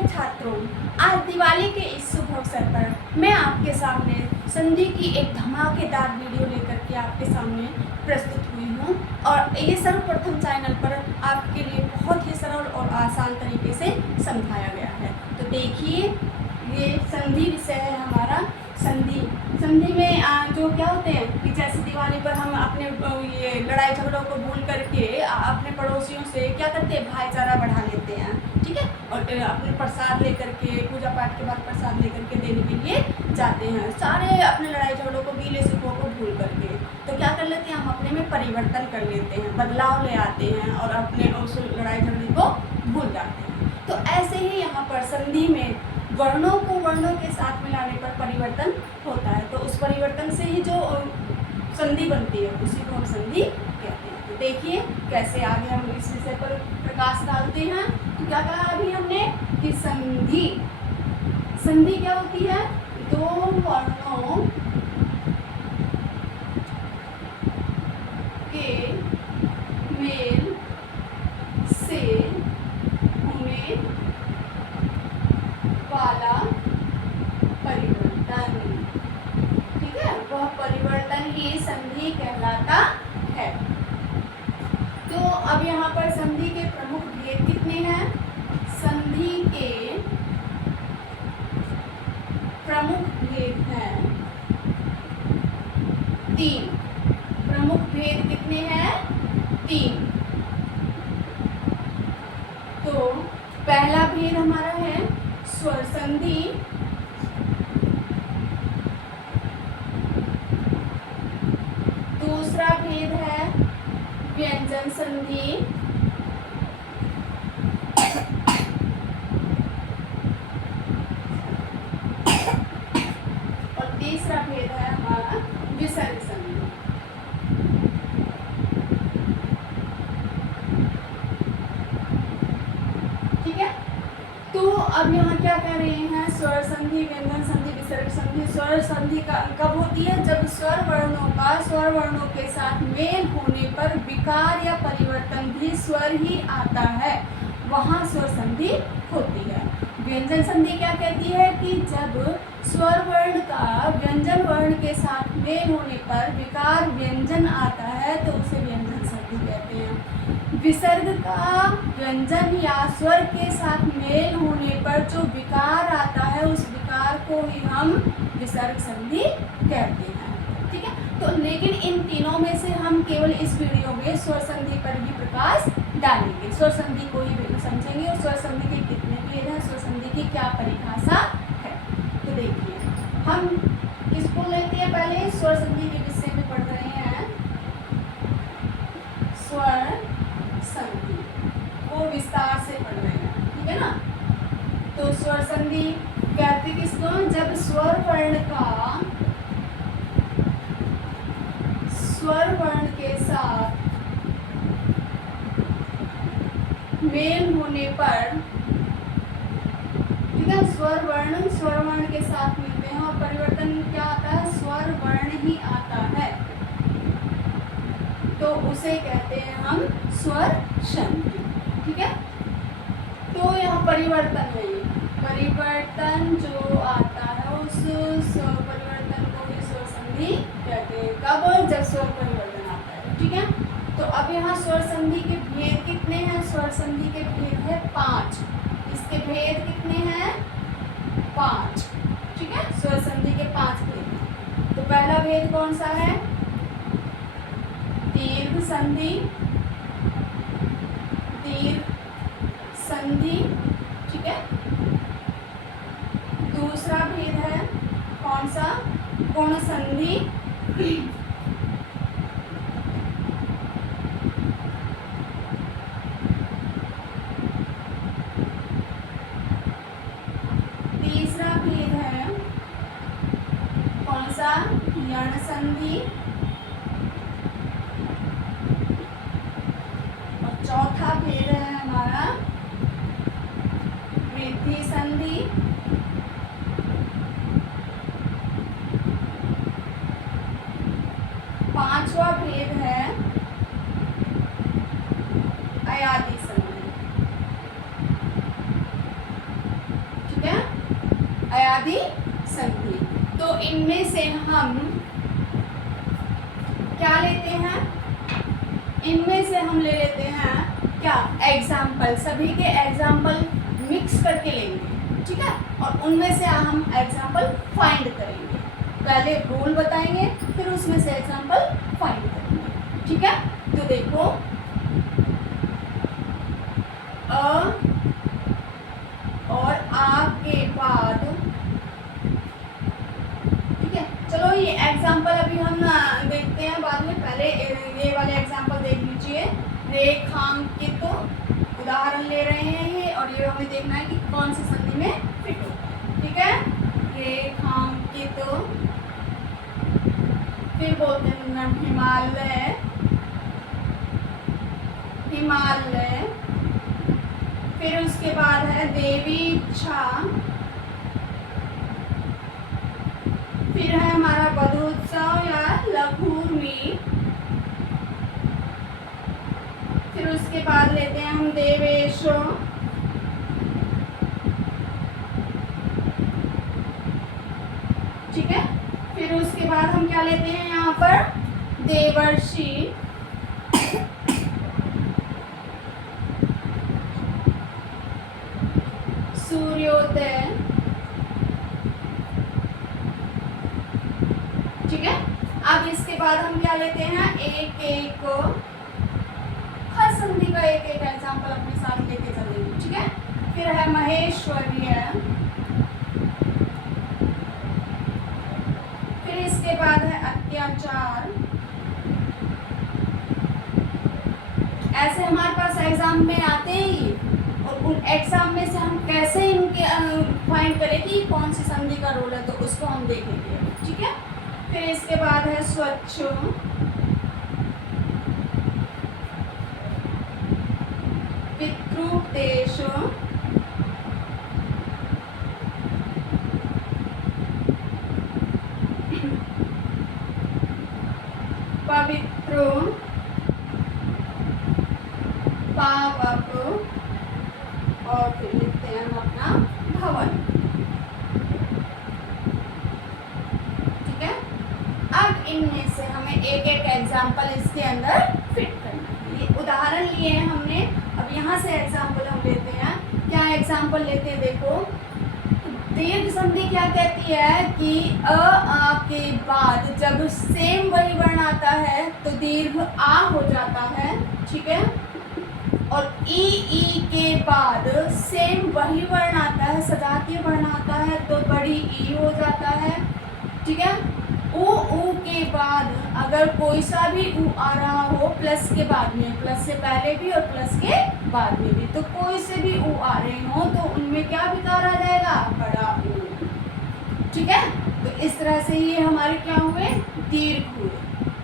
प्यारे छात्रों, आज दिवाली के इस शुभ अवसर पर मैं आपके सामने संधि की एक धमाकेदार वीडियो लेकर के आपके सामने प्रस्तुत हुई हूँ। और ये सर्वप्रथम चैनल पर आपके लिए बहुत ही सरल और आसान तरीके से समझाया गया है। तो देखिए, ये संधि विषय है हमारा। संधि में जो क्या होते हैं कि जैसे दिवाली पर हम अपने ये लड़ाई झगड़ों को भूल करके अपने पड़ोसियों से क्या करते हैं, भाईचारा बढ़ा लेते हैं, ठीक है। और अपने प्रसाद लेकर के, पूजा पाठ के बाद प्रसाद लेकर के देने के लिए जाते हैं, सारे अपने लड़ाई झगड़ों को, गीले शिकवों को भूल करके। तो क्या कर लेते हैं, हम अपने में परिवर्तन कर लेते हैं, बदलाव ले आते हैं और अपने उस लड़ाई झगड़े को भूल जाते हैं। तो ऐसे ही यहाँ पर संधि में वर्णों को वर्णों के साथ मिलाने पर परिवर्तन होता है। तो उस परिवर्तन से ही जो संधि बनती है उसी को हम संधि कहते हैं। तो देखिए कैसे आगे हम इस विषय पर प्रकाश डालते हैं। तो क्या कहा अभी हमने कि संधि क्या होती है, दो वर्णों के मेल से होने वाला परिवर्तन, ठीक है, वह परिवर्तन ही संधि कहलाता है। तो अब यहाँ पर संधि के प्रमुख भेद कितने हैं? संधि के प्रमुख भेद हैं 3। प्रमुख भेद कितने हैं? 3। तो पहला भेद हमारा है स्वर संधि, दूसरा भेद है व्यंजन संधि, और तीसरा भेद है हमारा विसर्ग संधि। ठीक है। तो अब यहाँ क्या कह रहे हैं, स्वर संधि, व्यंजन संधि, विसर्ग संधि। स्वर संधि का कब होती है? जब स्वर वर्णों के साथ मेल होने पर विकार या परिवर्तन भी स्वर ही आता है, वहाँ स्वर संधि होती है। व्यंजन संधि क्या कहती है कि जब स्वर वर्ण का व्यंजन वर्ण के साथ मेल होने पर विकार व्यंजन आता है तो उसे व्यंजन संधि कहते हैं। विसर्ग का व्यंजन या स्वर के साथ मेल होने पर जो विकार आता है उस विकार को ही हम विसर्ग संधि कहते हैं, ठीक है। तो लेकिन इन तीनों में से हम केवल इस वीडियो में स्वर संधि पर भी प्रकाश डालेंगे, स्वर संधि को ही समझेंगे और स्वर संधि के कितने भेद हैं, स्वर संधि की क्या परिभाषा है। तो देखिए, हम किसको लेते हैं, पहले स्वर संधि के विषय में पढ़ रहे हैं। स्वर संधि वो विस्तार से पढ़ रहे हैं, ठीक है ना। तो स्वर संधि कहते किसको, जब स्वर वर्ण के साथ मेल होने पर, ठीक है, स्वर वर्ण के साथ मिलते हैं और परिवर्तन क्या आता है, स्वर वर्ण ही आता है, तो उसे कहते हैं हम स्वर संधि, ठीक है। तो यहाँ परिवर्तन है, परिवर्तन जो आता है उस परिवर्तन को भी स्वर संधि कहते हैं। कब? जब स्वर परिवर्तन आता है, ठीक है। तो अब यहाँ स्वर संधि के भेद कितने हैं? स्वर संधि के भेद है 5। इसके भेद कितने हैं? 5, ठीक है। स्वर संधि के 5 भेद। तो पहला भेद कौन सा है? दीर्घ संधि, ठीक है। दूसरा भेद है कौन सा? गुण संधि, तीसरा भेद है कौन सा? यण संधि, और चौथा भेद है हमारा वृद्धि संधि, पांचवा भेद है अयादि संधि। इनमें से हम क्या लेते हैं, इनमें से हम ले लेते हैं क्या, एग्जाम्पल, सभी के एग्जाम्पल मिक्स करके लेंगे, ठीक है, और उनमें से हम एग्जाम्पल फाइंड करेंगे। पहले रूल बताएंगे, फिर उसमें से एग्जाम्पल फाइंड करेंगे, ठीक है। तो देखो, अ और आ के बाद, ठीक है। चलो ये एग्जाम्पल अभी हम देखते हैं बाद में, पहले ये वाले एग्जाम्पल देख लीजिए। रेखांकित उदाहरण ले रहे हैं ये, और ये हमें देखना है कि कौन सी संधि में फिट होता है, ठीक है। रेखांकित, फिर बोलते हैं हिमालय, हिमालय, फिर उसके बाद है देवीच्छा, फिर है हमारा बधोत्सव या लघुर्मी, फिर उसके बाद लेते हैं हम देवेश, ठीक है। फिर उसके बाद हम क्या लेते हैं यहाँ पर, देवर्षि, सूर्योदय, ठीक है। अब इसके बाद हम क्या लेते हैं, एक एक हर संधि का एक एक एग्जाम्पल अपने साथ लेके चलेंगे, ठीक है। फिर है महेश्वर्य, फिर इसके बाद है अत्याचार। ऐसे हमारे पास एग्जाम में आते ही, और उन एग्जाम में से हम कैसे इनके फाइंड करें कि कौन सी संधि का रोल है, तो उसको हम देखेंगे, ठीक है। फिर इसके बाद है स्वच्छ, पितृदेश, पवित्र, पावक, और फिर लिखते हैं हम अपना भवन, ठीक है। अब इनमें से हमें एक एक एग्जाम्पल इसके अंदर फिट करना है। ये उदाहरण लिए हैं हमने, अब यहाँ से एग्जाम्पल हम लेते हैं। क्या एग्जाम्पल लेते हैं, देखो, दीर्घ संधि क्या कहती है कि आ के बाद जब सेम वही वर्ण आता है तो दीर्घ आ हो जाता है, ठीक है। और ई के बाद सेम वही वर्ण आता है, सजातीय वर्ण आता है, तो बड़ी ई हो जाता है, ठीक है। ऊ के बाद अगर कोई सा भी ऊ आ रहा हो प्लस के बाद में, प्लस से पहले भी और प्लस के बाद में भी, तो कोई से भी ऊ आ रहे हो तो उनमें क्या विकार आ जाएगा, बड़ा ऊ, ठीक है। तो इस तरह से ये हमारे क्या हुए, दीर्घ हुए।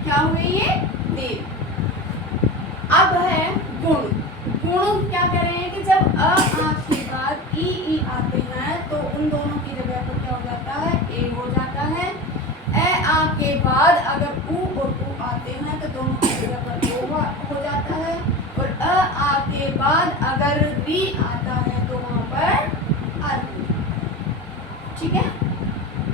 क्या हुए ये, दीर्घ। अब है गुण। गुण क्या कह रहे हैं कि जब आ के बाद ई आते हैं तो उन दोनों की जगह पर क्या हो जाता है, ए हो जाता है। ए आ के बाद अगर ऊ और ऊ आते हैं तो दोनों की जगह पर ओ हो जाता है। और अ आ के बाद अगर री आता है तो वहाँ पर अर, ठीक है।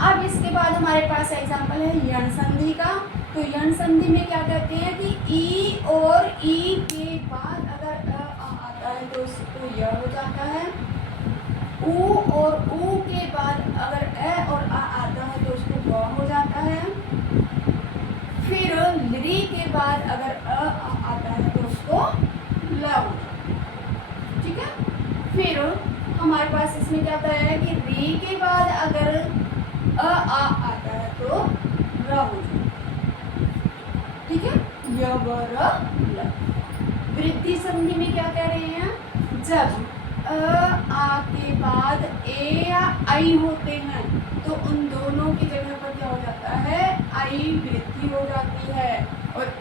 अब इसके बाद हमारे पास एग्जाम्पल है यण संधि का। तो यण संधि में क्या कहते हैं कि ई और ई के बाद अगर अ आता है तो उसको य हो जाता है। ऊ और ऊ के बाद अगर ए और आ आता है तो उसको व हो जाता है। फिर री के बाद अगर अ आता है तो उसको ल हो जाता है, ठीक है। फिर हमारे पास इसमें क्या होता है कि री के बाद अगर अ आता है तो र हो जाता है, ठीक है। य व र ल। वृद्धि संधि में क्या कह रहे हैं, जब आ के बाद ए या आई होते हैं तो उन दोनों की जगह पर क्या हो जाता है, आई वृद्धि हो जाती है। और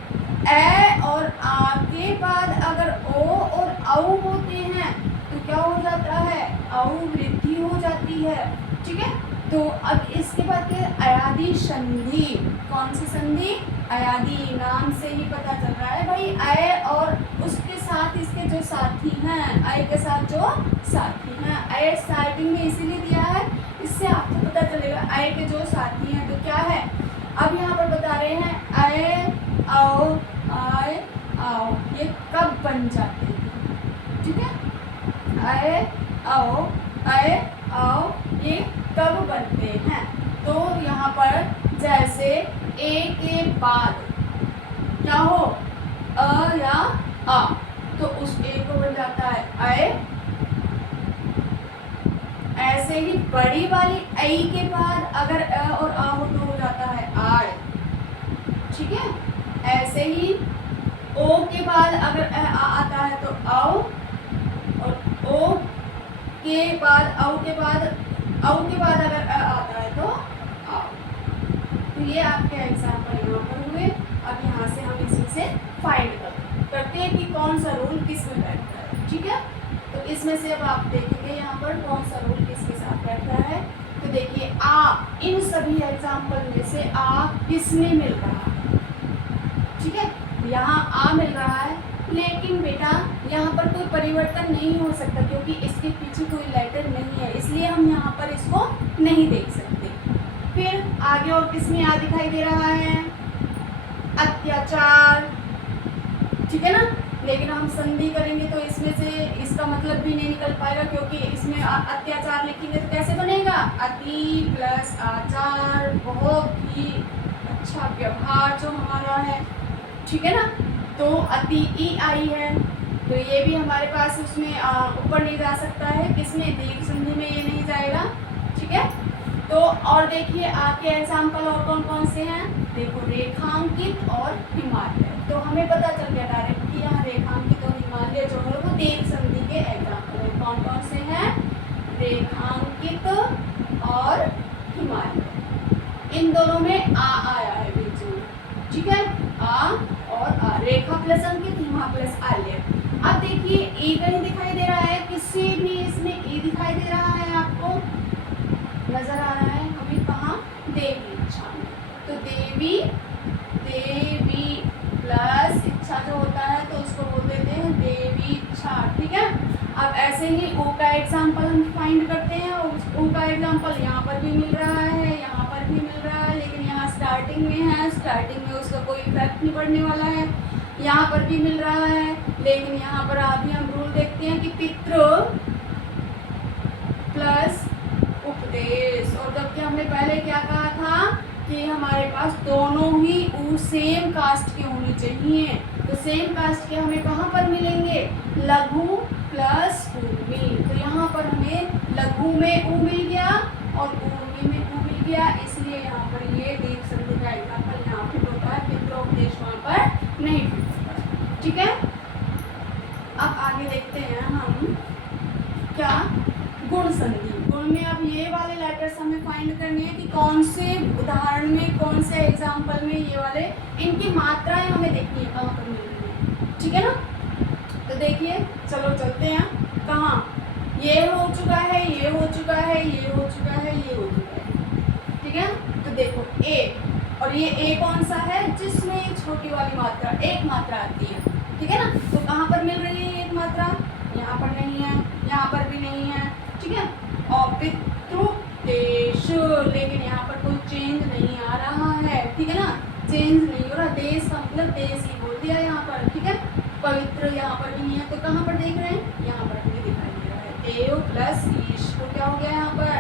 ए और आ के बाद अगर ओ और औ होते हैं तो क्या हो जाता है, औ वृद्धि हो जाती है, ठीक है। तो अब इसके बाद क्या, अयादी संधि। कौन सी संधि, अयादी। नाम से ही पता चल रहा है भाई, अय और उसके साथ इसके जो साथी हैं, अय के साथ जो साथी हैं। अय स्टार्टिंग में इसीलिए दिया है, इससे आपको पता चलेगा अय के जो साथी हैं तो क्या है। अब यहाँ पर बता रहे हैं अय आओ आय आओ ये कब बन जाते हैं, ठीक है। अय आओ ये कब बनते हैं। तो यहाँ पर जैसे ए के बाद क्या हो अ या आ, तो उस ए को बन जाता है अय। ऐसे ही बड़ी वाली ऐ के बाद अगर अ और आ हो तो हो जाता है आय, ठीक है। ऐसे ही ओ के बाद अगर आ आता है तो आओ, और ओ के बाद औ के बाद अगर अ आता है तो आओ। तो ये आपके एग्जाम्पल यहाँ पर हुए। अब यहाँ से हम इसमें से फाइंड करते हैं कि कौन सा रूल किस में बैठता है, ठीक है। तो इसमें से अब आप देखेंगे यहाँ पर कौन सा रूल किसके साथ बैठ रहा है। तो देखिए आ, इन सभी एग्जाम्पल में से आ किस में मिल रहा है, ठीक है। यहाँ आ मिल रहा है, लेकिन बेटा यहाँ पर कोई परिवर्तन नहीं हो सकता क्योंकि इसके पीछे कोई लेटर नहीं है, इसलिए हम यहाँ पर इसको नहीं देख सकते। फिर आगे और किस में आ दिखाई दे रहा है, अत्याचार, ठीक है ना। लेकिन हम संधि करेंगे तो इसमें से इसका मतलब भी नहीं निकल पाएगा क्योंकि इसमें अत्याचार लिखेंगे तो कैसे बनेगा, अति प्लस आचार, बहुत ही अच्छा व्यवहार जो हमारा है, ठीक है ना। तो अति ई आई है, तो ये भी हमारे पास उसमें ऊपर नहीं जा सकता है, किसमें दीर्घ संधि में ये नहीं जाएगा, ठीक है। तो और देखिए आपके एग्जाम्पल और कौन कौन से हैं, देखो रेखांकित और हिमालय। तो हमें पता चल गया डायरेक्ट कि यहाँ रेखांकित और हिमालय जो है वो दीर्घ संधि के एग्जाम्पल हैं। कौन कौन से हैं, रेखांकित और हिमालय। इन दोनों में आ आया है बीच में, ठीक है। आ और आ, रेखा प्लस अंकित, हिमा प्लस आल्य। अब देखिए ए कहीं दिखाई दे रहा है, किसी भी इसमें ए दिखाई दे रहा है, आपको नजर आ रहा है हमें कहाँ, देवी इच्छा में। तो देवी प्लस इच्छा जो होता है तो उसको बोल देते हैं देवी इच्छा, ठीक है। अब ऐसे ही ओ का एग्जाम्पल हम फाइंड करते हैं। ओ का एग्जाम्पल यहाँ पर भी मिल रहा है, यहाँ पर भी मिल रहा है, लेकिन यहाँ स्टार्टिंग में है, स्टार्टिंग में उसका कोई इफेक्ट नहीं पड़ने वाला है। यहाँ पर भी मिल रहा है, लेकिन यहाँ पर अभी हम रूल देखते हैं कि पितृ प्लस उपदेश। और जबकि हमने पहले क्या कहा था कि हमारे पास दोनों ही सेम कास्ट के होने चाहिए। तो सेम कास्ट के हमें कहाँ पर मिलेंगे, लघु प्लस ऊर्मी। तो यहाँ पर हमें लघु में ऊ मिल गया और ऊर्मी में ऊ मिल गया, इसलिए यहाँ पर ये दीर्घ संधि का एग्जाम्पल यहाँ फिट होता है, पितृोपदेश वहाँ पर नहीं फिट होता, ठीक है। अब आगे देखते हैं हम क्या, गुण संधि। गुण में अब ये वाले लेटर्स हमें फाइंड करने हैं कि कौन से उदाहरण में, कौन से एग्जाम्पल में ये वाले, इनकी मात्राएं हमें देखनी है कहाँ पर मिल रही है, ठीक है ना। तो देखिए चलो चलते हैं कहाँ, ये हो चुका है, ये हो चुका है, ये हो चुका है, ये हो चुका है, ठीक है। तो देखो ए, और ये ए कौन सा है, जिसमें छोटी वाली मात्रा एक मात्रा आती है, ठीक है ना। तो कहाँ पर मिल रही है एक मात्रा, यहाँ पर नहीं है, यहाँ पर भी नहीं है, ठीक है। और पितृदेश, लेकिन यहाँ पर कोई चेंज नहीं आ रहा है, ठीक है ना, चेंज नहीं हो रहा, देश का मतलब देश ही बोल दिया यहाँ पर, ठीक है। पवित्र यहाँ पर भी नहीं है, तो कहाँ पर देख रहे हैं, यहाँ पर भी दिखाई दे रहा है, देव प्लस ईश, तो क्या हो गया यहाँ पर,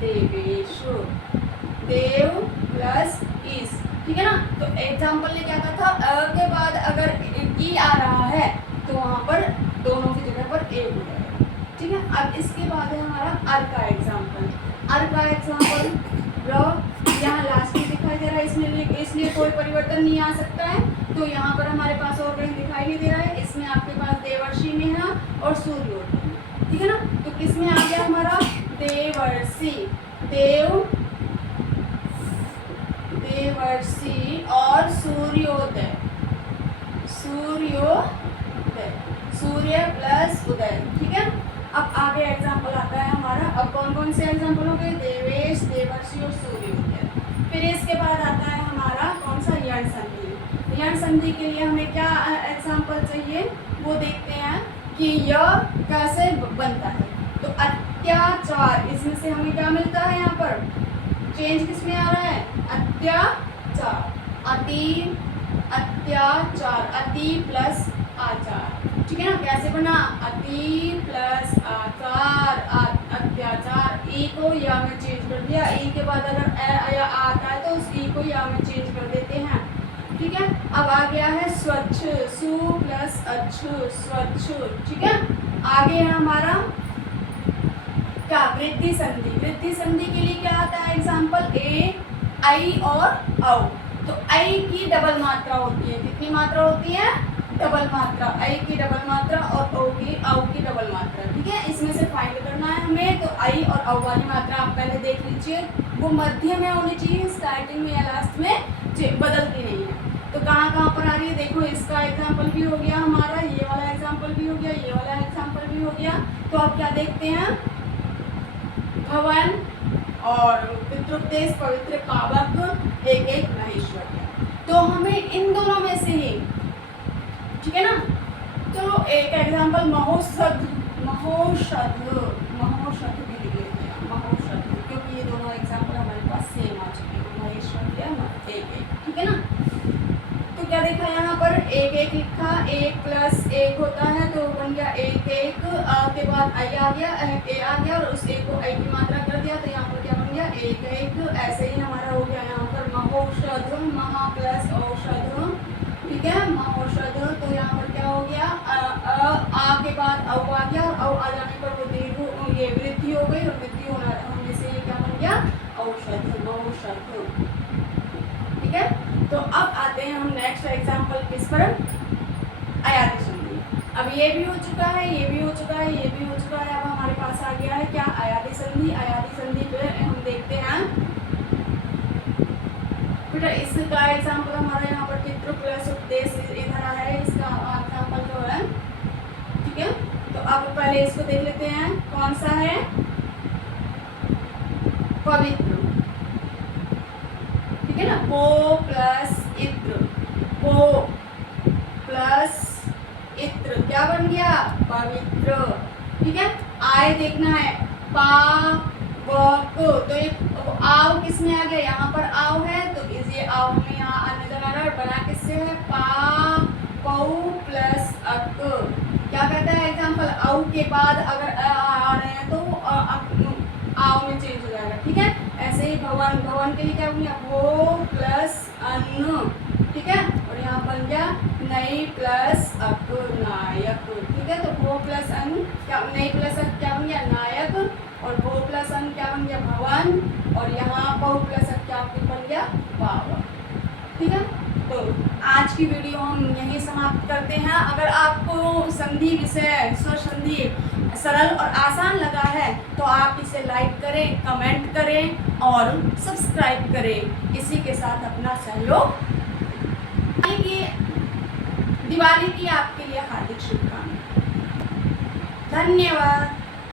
देवेश, देव प्लस ईश, ठीक है ना। तो एग्जाम्पल ने क्या कहा था, अ के बाद अगर ई आ रहा है तो वहाँ पर दोनों की जगह पर ए हो जाएगा, ठीक है। अब इसके बाद है हमारा अर का एग्जाम्पल। अर का एग्जाम्पल यहाँ लास्ट में दिखाई दे रहा है, इसलिए कोई परिवर्तन नहीं आ सकता है। तो यहाँ पर हमारे पास और कहीं दिखाई नहीं दे रहा है, इसमें आपके पास देवर्षि में है और सूर्योदय, ठीक है ना। तो किस में आ गया हमारा, देवर्षि, देवर्षि और सूर्योदय, सूर्य प्लस उदय, ठीक है। अब आगे एग्जाम्पल आता है हमारा, अब कौन कौन से एग्जाम्पल हो गए, देवेश, देवर्षि और सूर्योदय। फिर इसके बाद आता है हमारा कौन सा, यण संधि। यण संधि के लिए हमें क्या एग्जाम्पल चाहिए वो देखते हैं। कि यह कैसे बनता है। तो अत्याचार, इसमें से हमें क्या मिलता है, यहाँ पर चेंज किस में आ रहा है, अत्याचार, अति, अत्याचार, अति प्लस आचार, ठीक है ना। कैसे बना, अति प्लस आचार, अत्याचार। ई को या में चेंज कर दिया, ई के बाद अगर ए या आता है तो उस ई को या में चेंज कर देते हैं, ठीक है। अब आ गया है स्वच्छ, सु प्लस अच्छ, स्वच्छ, ठीक है। आगे है हमारा क्या, वृद्धि संधि। वृद्धि संधि के लिए क्या आता है एग्जाम्पल, ए, आई और औ। तो आई की डबल मात्रा होती है, कितनी मात्रा होती है, डबल मात्रा, आई की डबल मात्रा और औ की डबल मात्रा, ठीक है। इसमें से फाइंड करना है हमें। तो आई और औ वाली मात्रा आप पहले देख लीजिए, वो मध्य में होनी चाहिए, स्टार्टिंग में या लास्ट में बदलती नहीं है। तो कहाँ कहाँ पर आ रही है, देखो इसका एग्जाम्पल भी हो गया हमारा, ये वाला एग्जाम्पल भी हो गया, ये वाला एग्जाम्पल भी हो गया। तो अब क्या देखते हैं, भवन और पितृोपदेश, पवित्र पावक, एक एक महेश्वर है। तो हमें इन दोनों में से ही, ठीक है ना। तो एक एग्जाम्पल महोषध, महोषध, महोषध भी लिख लेते हैं, महोषध, क्योंकि ये दोनों एग्जाम्पल हमारे पास सेम आ चुके हैं, महेश्वर या एक एक, ठीक है ना। तो क्या देखा यहाँ पर, एक एक लिखा, एक प्लस एक होता है तो बन गया एक एक, आ के बाद आई आ गया, ए आ गया और उस एक को आई की मात्रा कर दिया, तो यहाँ पर क्या बन गया, एक एक। ऐसे ही हमारा हो गया यहाँ पर महोषध, महा प्लस औषध, ठीक है, महोषध। तो यहाँ पर क्या हो गया, आ के बाद औ आ गया, और औ आ जाने पर वो दीर्घ, ये वृद्धि हो गई, और वृद्धि होने से क्या बन गया, औषध, महोषध, ठीक है। तो अब आते हैं हम नेक्स्ट एग्जाम्पल किस पर, अयादी संधि। अब ये भी हो चुका है, ये भी हो चुका है, ये भी हो चुका है। अब हमारे पास आ गया है क्या, अयादी संधि। अयादी संधि पे हम देखते हैं बेटा, इसका एग्जाम्पल हमारा यहाँ पर पितृ प्लस उपदेश इधर है, इसका एग्जाम्पल जो है, ठीक है। तो अब पहले इसको देख लेते हैं, कौन सा है, पवित्र, ठीक है ना, पो प्लस इत्र, पो प्लस इत्र क्या बन गया, पवित्र, ठीक है। आय देखना है, पा व को, तो ये आव किस में आ गया, यहाँ पर आव है, तो ये आव हमें यहाँ आने लगा रहा है, बना किससे है, पा पौ प्लस अक। क्या कहता है एग्जाम्पल, औ के बाद अगर आ रहे हैं तो आव में चेंज हो जाएगा, ठीक है। ऐसे ही भवन, भवन के लिए क्या बन गया, भो प्लस अन्न, ठीक है। और यहाँ बन गया नई प्लस अक, नायक, ठीक है। तो भो प्लस अन्न क्या, नई प्लस अक क्या बन गया, नायक, और भो प्लस अन्न क्या बन गया, भवन, और यहाँ बहु प्लस अक क्या बन गया, पावक, ठीक है। तो आज की वीडियो हम यहीं समाप्त करते हैं। अगर आपको संधि विषय स्वर संधि सरल और आसान लगा है तो आप इसे लाइक करें, कमेंट करें और सब्सक्राइब करें। इसी के साथ अपना सहयोग, दिवाली की आपके लिए हार्दिक शुभकामनाएं। धन्यवाद।